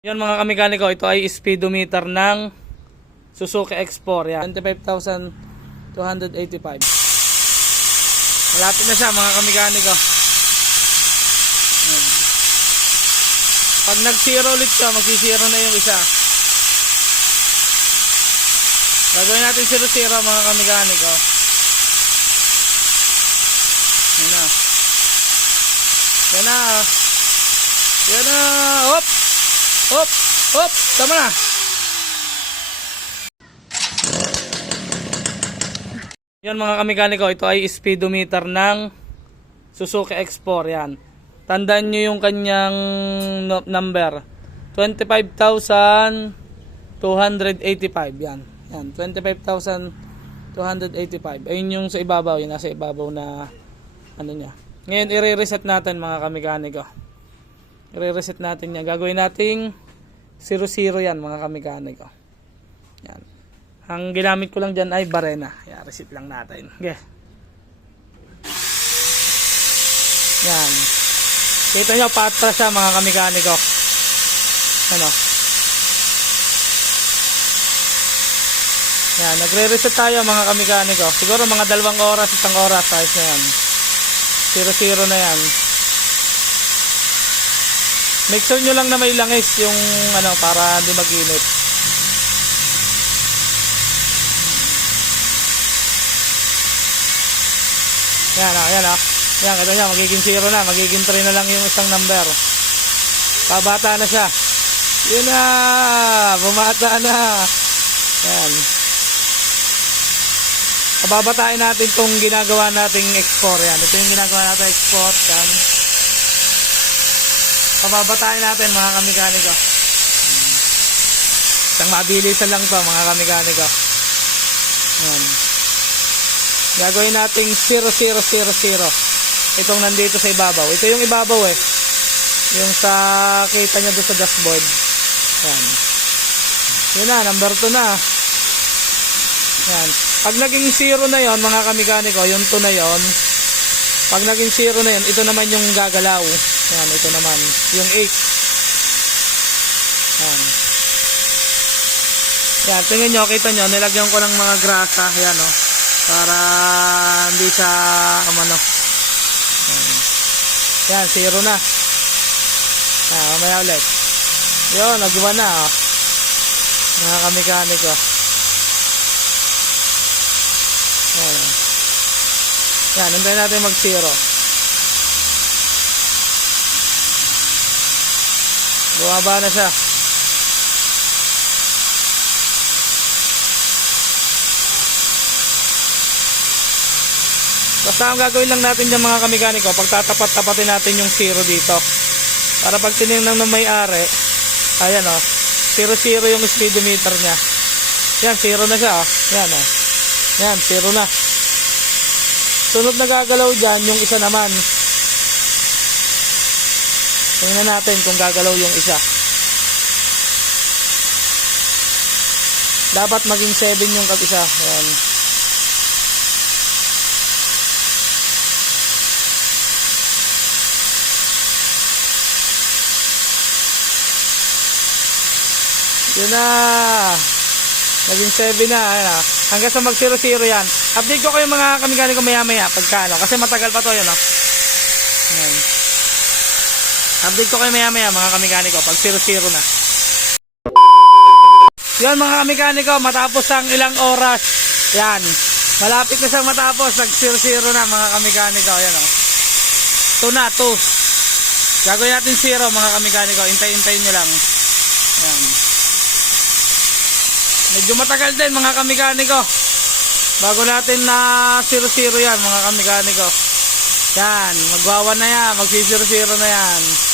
Yan mga kamekaniko, ito ay speedometer ng Suzuki X4. Yan, 25,285. Malapit na siya mga kamekaniko. Yan. Pag nag-zero ulit siya, mag-zero na yung isa. Gagawin natin 0-0 mga kamekaniko. Yan na. Yan na. Yan na. Hop! Hop! Hop! Tama na! Yan mga kamekaniko, ito ay speedometer ng Suzuki X4. Yan. Tandaan nyo yung kanyang number. 25,285. Yan. Yan. 25,285. Ayun yung sa ibabaw. Yung nasa ibabaw na ano niya. Ngayon, i-reset natin mga kamekaniko. I-reset natin yan. Gagawin nating 0-0 yan mga kamekaniko. Yan. Ang ginamit ko lang dyan ay barena. Yan. Reset lang natin. Okay. Yan. Kita nyo, patras siya mga kamekaniko. Ano? Yan. Nagre-reset tayo mga kamekaniko. Siguro mga 2 oras, 1 oras. Ayos na yan. 0-0 na yan. Make sure nyo lang na may langis yung ano para hindi mag-init. Yan ah, yan ah. Yan, ito niya, magiging 0 na, magiging 3 na lang yung isang number. Pabata na siya. Yun na, bumata na. Yan. Pababatain natin tong ginagawa nating export. Yan, ito yung ginagawa natin export. Yan. Pababatain natin mga kamekaniko. Isang mabilisan lang to mga kamekaniko. Yan. Gagawin nating 0-0-0-0. Itong nandito sa ibabaw. Ito yung ibabaw eh. Yung sa kita nyo doon sa dashboard. Yan. Yun na, number 2 na. Yan. Pag naging 0 na yon mga kamekaniko, yung 2 na yon. Pag naging 0 na yon, ito naman yung gagalaw. Yan, ito naman. Yung 8. Yan. Yan, tingnan nyo, kita nyo, nilagyan ko ng mga grasa. Yan, o. Para hindi siya, ano. Yan, 0 na. Yan, mamaya ulit. Yun, nagwa na, o. Mga kamekaniko. Yan. Yan, hintayin natin mag-0. Bumaba na siya. Basta ang gagawin lang natin dyan mga kamekaniko, pagtatapat-tapatin natin yung 0 dito. Para pag tinignan ng may-ari, ayan o, 0-0 yung speedometer niya. Yan, 0 na siya o. Yan o. Yan, 0 na. Sunod na gagalaw dyan, yung isa naman. Tingnan natin kung gagalaw yung isa. Dapat maging 7 yung isa. Ayan. Yun na. Naging 7 na. Ayan. Hanggang sa mag 0-0 yan. Update ko kayo mga kamekaniko maya-maya pagka ano. Kasi matagal pa to yun. Ayan. Update ko kayo maya-maya mga kamekaniko pag 0-0 na. Yan mga kamekaniko, matapos ang ilang oras. Yan. Malapit na siyang matapos. Nag 0-0 na mga kamekaniko. Yan o. 2 na, 2. Gagawin natin 0 mga kamekaniko. Intay-intayin nyo lang. Yan. Medyo matagal din mga kamekaniko. Bago natin na 0-0 yan mga kamekaniko. Yan. Magwawan na yan. Mag 0-0 na yan.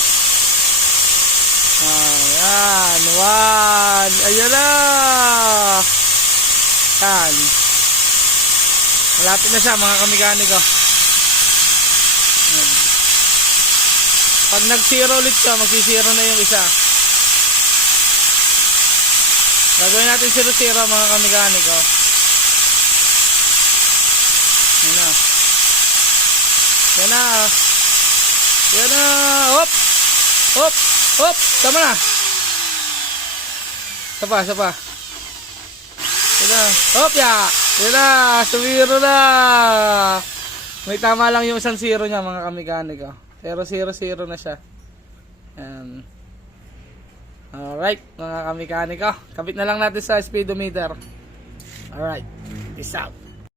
Ayan, 1. Ayan na. Yan. Malapit na siya mga kamekaniko. Yan. Pag nag-0 ulit siya, mag-0 na yung isa. Gagawin natin 0-0 mga kamekaniko. Yan na. Yan na. Yan na. Hop. Hop. Hop. Tama na. Isa pa. Yan na. Hopya! Yan na, sumiro na. May tama lang yung isang zero niya mga kamikaniko. 0-0-0 na siya. Yan. Alright, mga kamikaniko. Kapit na lang natin sa speedometer. Alright, peace out.